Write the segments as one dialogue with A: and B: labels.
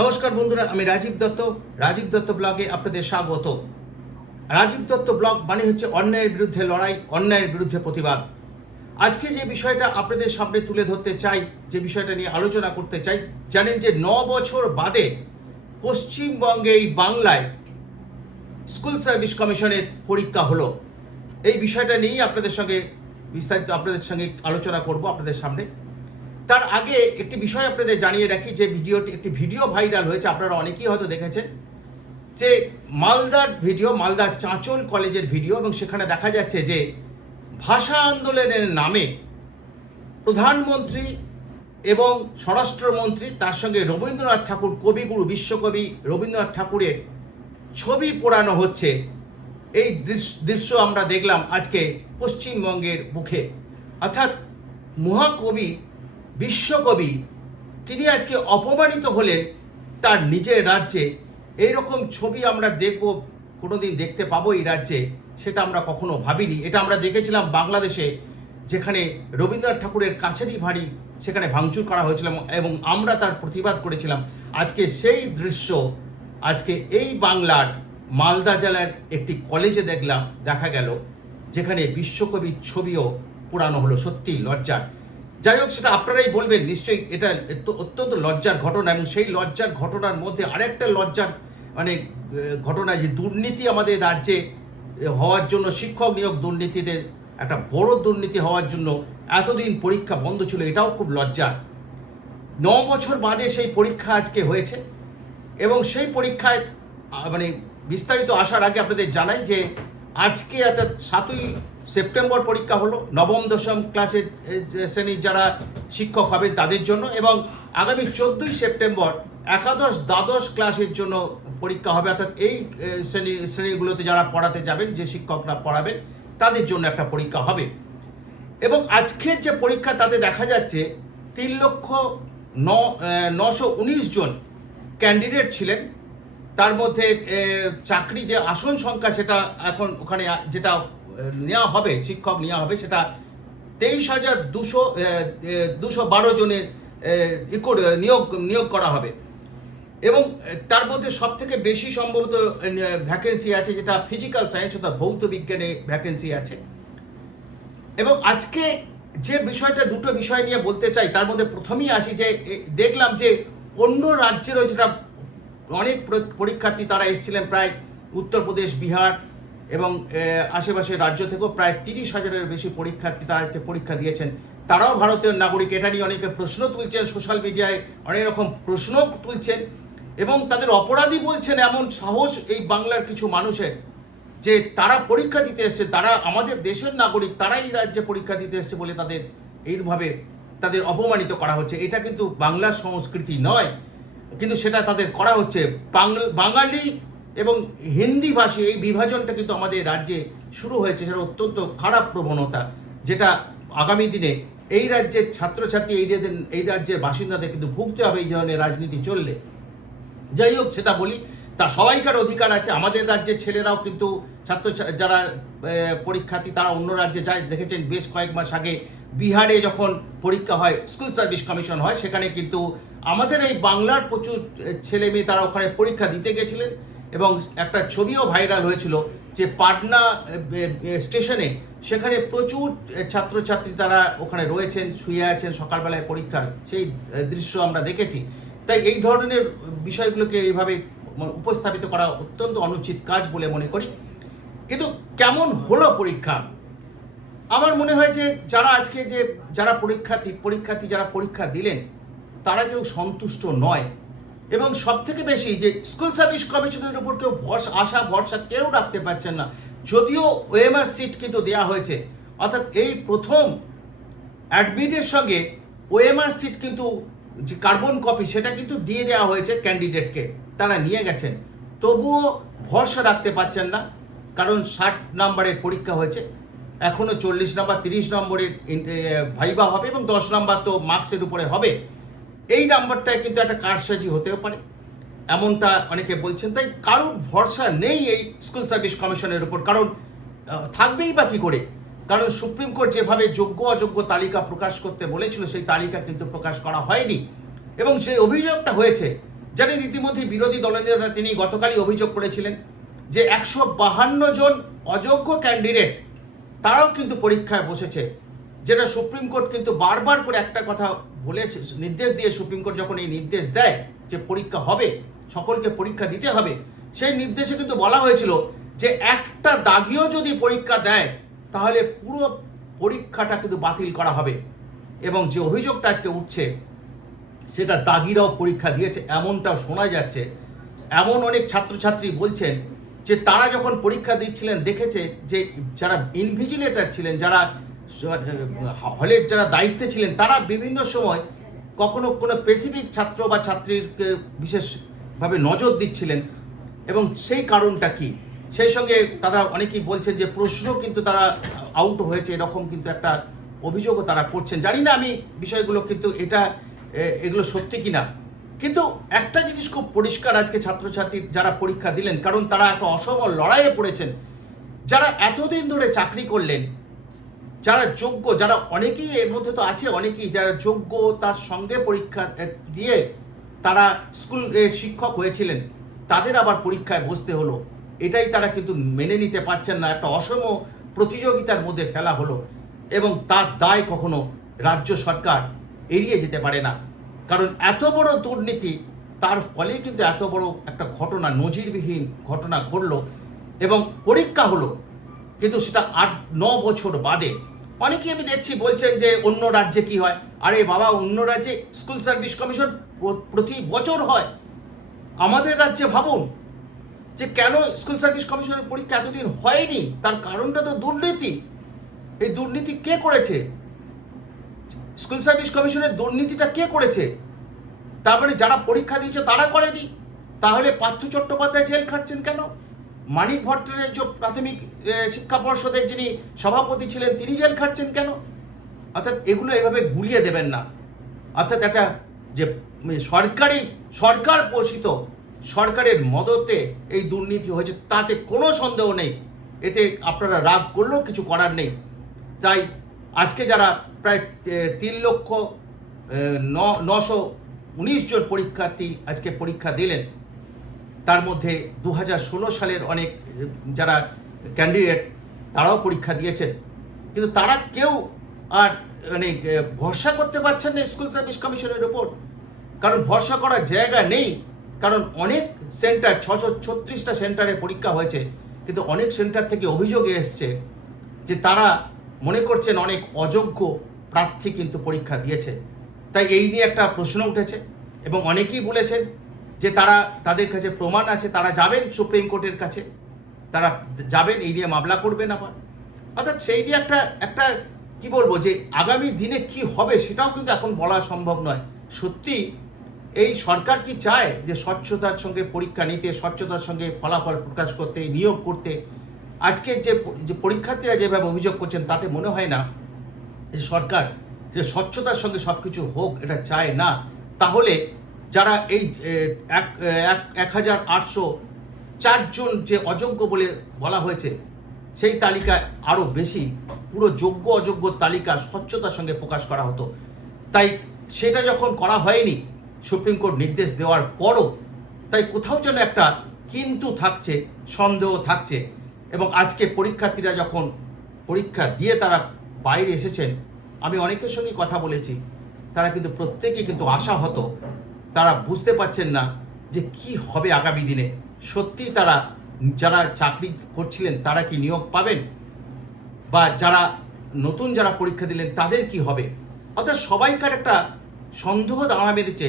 A: নমস্কার বন্ধুরা, আমি রাজীব দত্ত। রাজীব দত্ত ব্লগে আপনাদের স্বাগত। রাজীব দত্ত ব্লগ মানে হচ্ছে অন্যায়ের বিরুদ্ধে লড়াই, অন্যায়ের বিরুদ্ধে প্রতিবাদ। আজকে যে বিষয়টা আপনাদের সামনে তুলে ধরতে চাই, যে বিষয়টা নিয়ে আলোচনা করতে চাই, জানেন যে ন বছর বাদে পশ্চিমবঙ্গে এই বাংলায় স্কুল সার্ভিস কমিশনের পরীক্ষা হলো। এই বিষয়টা নিয়েই আপনাদের সঙ্গে বিস্তারিত, আপনাদের সঙ্গে আলোচনা করব আপনাদের সামনে। তার আগে একটি বিষয় আপনাদের জানিয়ে রাখি, যে ভিডিওটি, একটি ভিডিও ভাইরাল হয়েছে, আপনারা অনেকেই হয়তো দেখেছেন, যে মালদার ভিডিও, মালদার চাঁচল কলেজের ভিডিও, এবং সেখানে দেখা যাচ্ছে যে ভাষা আন্দোলনের নামে প্রধানমন্ত্রী এবং স্বরাষ্ট্রমন্ত্রী, তার সঙ্গে রবীন্দ্রনাথ ঠাকুর, কবিগুরু, বিশ্বকবি রবীন্দ্রনাথ ঠাকুরের ছবি পোড়ানো হচ্ছে। এই দৃশ- দৃশ্য আমরা দেখলাম আজকে পশ্চিমবঙ্গের বুকে। অর্থাৎ মহাকবি বিশ্বকবি তিনি আজকে অপমানিত হলেন তার নিজের রাজ্যে। এই রকম ছবি আমরা দেখব, কোনোদিন দেখতে পাবো এই রাজ্যে, সেটা আমরা কখনো ভাবিনি। এটা আমরা দেখেছিলাম বাংলাদেশে, যেখানে রবীন্দ্রনাথ ঠাকুরের কাছেরই ভারী সেখানে ভাঙচুর করা হয়েছিল এবং আমরা তার প্রতিবাদ করেছিলাম। আজকে সেই দৃশ্য, আজকে এই বাংলার মালদা জেলার একটি কলেজে দেখলাম, দেখা গেল, যেখানে বিশ্বকবির ছবিও পুরানো হলো। সত্যি লজ্জার। যাই হোক, সেটা আপনারাই বলবেন, নিশ্চয়ই এটা অত্যন্ত লজ্জার ঘটনা এবং সেই লজ্জার ঘটনার মধ্যে আরেকটা লজ্জার মানে ঘটনা যে দুর্নীতি আমাদের রাজ্যে হওয়ার জন্য, শিক্ষক নিয়োগ দুর্নীতিতে, একটা বড় দুর্নীতি হওয়ার জন্য এতদিন পরীক্ষা বন্ধ ছিল, এটাও খুব লজ্জার। ন বছর বাদে সেই পরীক্ষা আজকে হয়েছে এবং সেই পরীক্ষায় মানে বিস্তারিত আসার আগে আপনাদের জানাই যে আজকে অর্থাৎ সাতই সেপ্টেম্বর পরীক্ষা হলো, নবম, দশম ক্লাসের শ্রেণির যারা শিক্ষক হবে তাদের জন্য এবং আগামী চোদ্দোই সেপ্টেম্বর একাদশ, দ্বাদশ ক্লাসের জন্য পরীক্ষা হবে। অর্থাৎ এই শ্রেণি, শ্রেণীগুলোতে যারা পড়াতে যাবেন, যে শিক্ষকরা পড়াবেন, তাদের জন্য একটা পরীক্ষা হবে। এবং আজকের যে পরীক্ষা তাতে দেখা যাচ্ছে, তিন লক্ষ নশো উনিশ জন ক্যান্ডিডেট ছিলেন। তার মধ্যে চাকরি যে আসন সংখ্যা সেটা এখন ওখানে যেটা নেওয়া হবে, শিক্ষক নেওয়া হবে, সেটা তেইশ হাজার দুশো দুশো বারো জনের নিয়োগ নিয়োগ করা হবে। এবং তার মধ্যে সব থেকে বেশি সম্ভবত ভ্যাকেন্সি আছে যেটা ফিজিক্যাল সায়েন্স অর্থাৎ ভৌত বিজ্ঞানে ভ্যাকেন্সি আছে। এবং আজকে যে বিষয়টা, দুটো বিষয় নিয়ে বলতে চাই, তার মধ্যে প্রথমেই আসি যে দেখলাম যে অন্য রাজ্যেরও যেটা অনেক পরীক্ষার্থী তারা এসেছিলেন, প্রায় উত্তরপ্রদেশ, বিহার এবং এ, আশেপাশের রাজ্য থেকেও প্রায় তিরিশ হাজারের বেশি পরীক্ষার্থী তারা আজকে পরীক্ষা দিয়েছেন। তারাও ভারতীয় নাগরিক এটা নিয়ে অনেকে প্রশ্ন তুলছেন সোশ্যাল মিডিয়ায় অনেক রকম প্রশ্ন তুলছেন এবং তাদের অপরাধী বলছেন এমন সাহস এই বাংলার কিছু মানুষের যে তারা পরীক্ষা দিতে এসছে তারা আমাদের দেশের নাগরিক তারাই রাজ্যে পরীক্ষা দিতে এসছে বলে তাদের এইভাবে তাদের অপমানিত করা হচ্ছে। এটা কিন্তু বাংলার সংস্কৃতি নয় কিন্তু সেটা তাদের করা হচ্ছে। বাঙালি এবং হিন্দি ভাষী এই বিভাজনটা কিন্তু আমাদের রাজ্যে শুরু হয়েছে, সেটা অত্যন্ত খারাপ প্রবণতা, যেটা আগামী দিনে এই রাজ্যের ছাত্রছাত্রী, এই এই রাজ্যের বাসিন্দাদের কিন্তু ভুগতে হবে, এই ধরনের রাজনীতি চললে। যাই হোক, সেটা বলি, তা সবাইকার অধিকার আছে, আমাদের রাজ্যের ছেলেরাও কিন্তু ছাত্র যারা পরীক্ষার্থী, তারা অন্য রাজ্যে যায়, দেখেছেন বেশ কয়েক মাস আগে বিহারে যখন পরীক্ষা হয়, স্কুল সার্ভিস কমিশন হয়, সেখানে কিন্তু আমাদের এই বাংলার প্রচুর ছেলে মেয়ে তারা ওখানে পরীক্ষা দিতে গেছিলেন। এবং একটা ছবিও ভাইরাল হয়েছিল যে পাটনা স্টেশনে সেখানে প্রচুর ছাত্রছাত্রী তারা ওখানে রয়েছেন, শুয়ে আছেন সকালবেলায় পরীক্ষার সেই দৃশ্য আমরা দেখেছি। তাই এই ধরনের বিষয়গুলোকে এইভাবে ম- উপস্থাপিত করা অত্যন্ত অনুচিত কাজ বলে মনে করি। কিন্তু কেমন হলো পরীক্ষা? আমার মনে হয় যে যারা আজকে যে, যারা পরীক্ষার্থী পরীক্ষার্থী যারা পরীক্ষা দিলেন, তারা কেউ সন্তুষ্ট নয়। এবং সব থেকে বেশি যে স্কুল সার্ভিস কমিশনের উপর কেউ ভরসা, আশা, ভরসা কেউ রাখতে পারছেন না। যদিও ওএমআর সিট কিন্তু দেওয়া হয়েছে। অর্থাৎ এই প্রথম অ্যাডমিটের সঙ্গে ওএমআর সিট কিন্তু যে কার্বন কপি, সেটা কিন্তু দিয়ে দেওয়া হয়েছে ক্যান্ডিডেটকে। তারা নিয়ে গেছেন। তবুও ভরসা রাখতে পারছেন না, কারণ ষাট নাম্বারের পরীক্ষা হয়েছে। এখনও চল্লিশ নাম্বার, তিরিশ নম্বরের ভাইবা হবে এবং দশ নাম্বার তো মার্কসের উপরে হবে। এই নাম্বারটায় কিন্তু একটা কারসাজি হতেও পারে। এমনটা অনেকে বলছেন, তাই কারোর ভরসা নেই এই স্কুল সার্ভিস কমিশনের উপর। কারণ থাকবেই বা কি করে? কারণ সুপ্রিম কোর্ট যেভাবে যোগ্য অযোগ্য তালিকা প্রকাশ করতে বলেছিল, সেই তালিকা কিন্তু প্রকাশ করা হয়নি। এবং সেই অভিযোগটা হয়েছে যারা রীতিমধ্যে বিরোধী দলনেতা তিনি গতকালই অভিযোগ করেছিলেন, যে একশো বাহান্ন জন অযোগ্য ক্যান্ডিডেট তারাও কিন্তু পরীক্ষায় বসেছে, যেটা সুপ্রিম কোর্ট কিন্তু বারবার করে একটা কথা বলেছে নির্দেশ দিয়ে সুপ্রিম কোর্ট যখন এই নির্দেশ দেয় যে পরীক্ষা হবে, সকলকে পরীক্ষা দিতে হবে, সেই নির্দেশে কিন্তু বলা হয়েছিল যে একটা দাগিও যদি পরীক্ষা দেয়, তাহলে পুরো পরীক্ষাটা কিন্তু বাতিল করা হবে। এবং যে অভিযোগটা আজকে উঠছে, সেটা দাগিরাও পরীক্ষা দিয়েছে, এমনটাও শোনা যাচ্ছে। এমন অনেক ছাত্রছাত্রী বলছেন যে তারা যখন পরীক্ষা দিচ্ছিলেন, দেখেছে যে যারা ইনভিজিলেটর ছিলেন, যারা হলের যারা দায়িত্বে ছিলেন, তারা বিভিন্ন সময় কখনো কোনো স্পেসিফিক ছাত্র বা ছাত্রীর বিশেষভাবে নজর দিচ্ছিলেন। এবং সেই কারণটা কি? সেই সঙ্গে তারা অনেকেই বলছেন যে, প্রশ্ন কিন্তু তারা আউট হয়েছে, এরকম কিন্তু একটা অভিযোগও তারা করছেন। জানি না আমি বিষয়গুলো কিন্তু এটা এগুলো সত্যি কিনা। কিন্তু একটা জিনিস খুব পরিষ্কার আজকে ছাত্রছাত্রী যারা পরীক্ষা দিলেন, কারণ তারা একটা অসবল লড়াইয়ে পড়েছেন। যারা এতদিন ধরে চাকরি করলেন যারা যোগ্য, যারা অনেকেই এর মধ্যে তো আছে, অনেকেই যারা যোগ্য তার সঙ্গে পরীক্ষা দিয়ে তারা স্কুল শিক্ষক হয়েছিলেন, তাদের আবার পরীক্ষায় বসতে হলো। এটাই তারা কিন্তু মেনে নিতে পারছেন না। একটা অসম প্রতিযোগিতার মধ্যে ফেলা হলো এবং তার দায় কখনো রাজ্য সরকার এড়িয়ে যেতে পারে না। কারণ এত বড় দুর্নীতি, তার ফলে কিন্তু এত বড় একটা ঘটনা, নজিরবিহীন ঘটনা ঘটলো এবং পরীক্ষা হলো। কিন্তু সেটা আট, ন বছর বাদে অনেকেই আমি দেখছি বলছেন যে অন্য রাজ্যে কি হয়? আরে বাবা, অন্য রাজ্যে স্কুল সার্ভিস কমিশন প্রতি বছর হয়। আমাদের রাজ্যে ভাবুন যে কেন স্কুল সার্ভিস কমিশনের পরীক্ষা এতদিন হয়নি? তার কারণটা তো দুর্নীতি। এই দুর্নীতি কে করেছে? স্কুল সার্ভিস কমিশনের দুর্নীতিটা কে করেছে? তার মানে যারা পরীক্ষা দিয়েছে তারা করেনি। তাহলে পার্থ চট্টোপাধ্যায় জেল খাটছেন কেন? মানিক ভট্টাচার্য প্রাথমিক শিক্ষা পর্ষদের যিনি সভাপতি ছিলেন, তিনি জেল খাটছেন কেন? অর্থাৎ এগুলো এভাবে গুলিয়ে দেবেন না। অর্থাৎ একটা যে সরকারি, সরকার পোষিত, সরকারের মদতে এই দুর্নীতি হয়েছে, তাতে কোনো সন্দেহ নেই। এতে আপনারা রাগ করলেও কিছু করার নেই। তাই আজকে যারা প্রায় তিন লক্ষ নশো উনিশ জন পরীক্ষার্থী আজকে পরীক্ষা দিলেন তার মধ্যে দু হাজার ষোলো সালের অনেক যারা ক্যান্ডিডেট তারাও পরীক্ষা দিয়েছেন কিন্তু তারা কেউ আর মানে ভরসা করতে পারছেন না স্কুল সার্ভিস কমিশনের ওপর। কারণ ভরসা করার জায়গা নেই। কারণ অনেক সেন্টার ছশো ছত্রিশটা সেন্টারে পরীক্ষা হয়েছে। কিন্তু অনেক সেন্টার থেকে অভিযোগ এসছে যে তারা মনে করছেন অনেক অযোগ্য প্রার্থী কিন্তু পরীক্ষা দিয়েছে। তাই এই নিয়ে একটা প্রশ্ন উঠেছে এবং অনেকেই বলেছেন যে তারা তাদের কাছে প্রমাণ আছে, তারা যাবেন সুপ্রিম কোর্টের কাছে। তারা যাবেন, এই নিয়ে মামলা করবেন আবার। অর্থাৎ সেই নিয়ে একটা একটা, কি বলব, যে আগামী দিনে কি হবে সেটাও কিন্তু এখন বলা সম্ভব নয়। সত্যি, এই সরকার কি চায় যে স্বচ্ছতার সঙ্গে পরীক্ষা নিতে, স্বচ্ছতার সঙ্গে ফলাফল প্রকাশ করতে, নিয়োগ করতে? আজকের যে যে পরীক্ষার্থীরা যেভাবে অভিযোগ করছেন, তাতে মনে হয় না যে সরকার যে স্বচ্ছতার সঙ্গে সব কিছু হোক, এটা চায় না। তাহলে যারা এই এক হাজার আটশো চারজন যে অযোগ্য বলে বলা হয়েছে, সেই তালিকায় আরও বেশি, পুরো যোগ্য অযোগ্য তালিকা স্বচ্ছতার সঙ্গে প্রকাশ করা হতো। তাই সেটা যখন করা হয়নি, সুপ্রিম কোর্ট নির্দেশ দেওয়ার পরও, তাই কোথাও যেন একটা কিন্তু থাকছে, সন্দেহ থাকছে। এবং আজকে পরীক্ষার্থীরা যখন পরীক্ষা দিয়ে তারা বাইরে এসেছেন, আমি অনেকের সঙ্গে কথা বলেছি, তারা কিন্তু প্রত্যেকে কিন্তু আশা হতো তারা বুঝতে পারছেন না যে কি হবে আগামী দিনে। সত্যি তারা, যারা চাকরি করছিলেন, তারা কি নিয়োগ পাবেন? বা যারা নতুন যারা পরীক্ষা দিলেন, তাদের কি হবে? অর্থাৎ সবাইকার একটা সন্দেহ দাঁড়া বেঁধেছে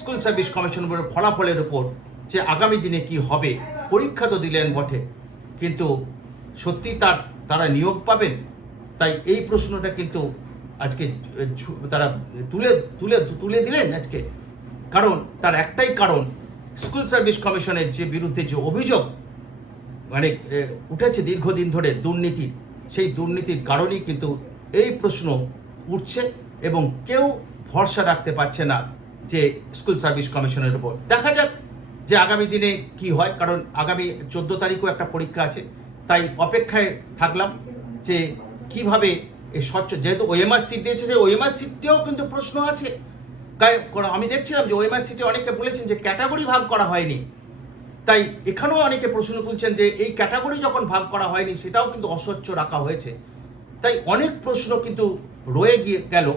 A: স্কুল সার্ভিস কমিশনের ফলাফলের উপর যে আগামী দিনে কি হবে। পরীক্ষা তো দিলেন বটে, কিন্তু সত্যি তার, তারা নিয়োগ পাবেন? তাই এই প্রশ্নটা কিন্তু আজকে তারা তুলে তুলে তুলে দিলেন আজকে। কারণ, তার একটাই কারণ, স্কুল সার্ভিস কমিশনের যে বিরুদ্ধে যে অভিযোগ মানে উঠেছে দীর্ঘদিন ধরে দুর্নীতি, সেই দুর্নীতির কারণেই কিন্তু এই প্রশ্ন উঠছে এবং কেউ ভরসা রাখতে পারছে না যে স্কুল সার্ভিস কমিশনের উপর দেখা যাক যে আগামী দিনে কি হয়, কারণ আগামী চোদ্দ তারিখও একটা পরীক্ষা আছে, তাই অপেক্ষায় থাকলাম যে কীভাবে এই স্বচ্ছ, যেহেতু ওএমআর সিট দিয়েছে যে ওএমআর সিটটিও কিন্তু প্রশ্ন আছে। করা- আমি দেখছিলাম যে ওএমআর সিটে অনেকে বলেছেন যে ক্যাটাগরি ভাগ করা হয়নি। তাই এখানেও অনেকে প্রশ্ন তুলছেন যে এই ক্যাটাগরি যখন ভাগ করা হয়নি, সেটাও কিন্তু অস্বচ্ছ রাখা হয়েছে। তাই অনেক প্রশ্ন কিন্তু রয়ে গিয়ে গেল।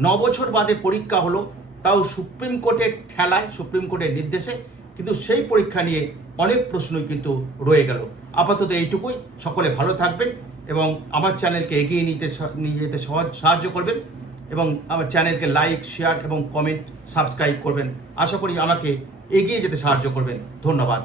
A: ন বছর বাদে পরীক্ষা হলো, তাও সুপ্রিম কোর্টের ঠেলায়, সুপ্রিম কোর্টের নির্দেশে, কিন্তু সেই পরীক্ষা নিয়ে অনেক প্রশ্নই কিন্তু রয়ে গেল। আপাতত এইটুকুই। সকলে ভালো থাকবেন এবং আমার চ্যানেলকে এগিয়ে নিতে নিয়ে যেতে সাহায্য করবেন। এবং আমার চ্যানেলকে লাইক, শেয়ার এবং কমেন্ট সাবস্ক্রাইব করবেন। আশা করি আমাকে এগিয়ে যেতে সাহায্য করবেন। ধন্যবাদ।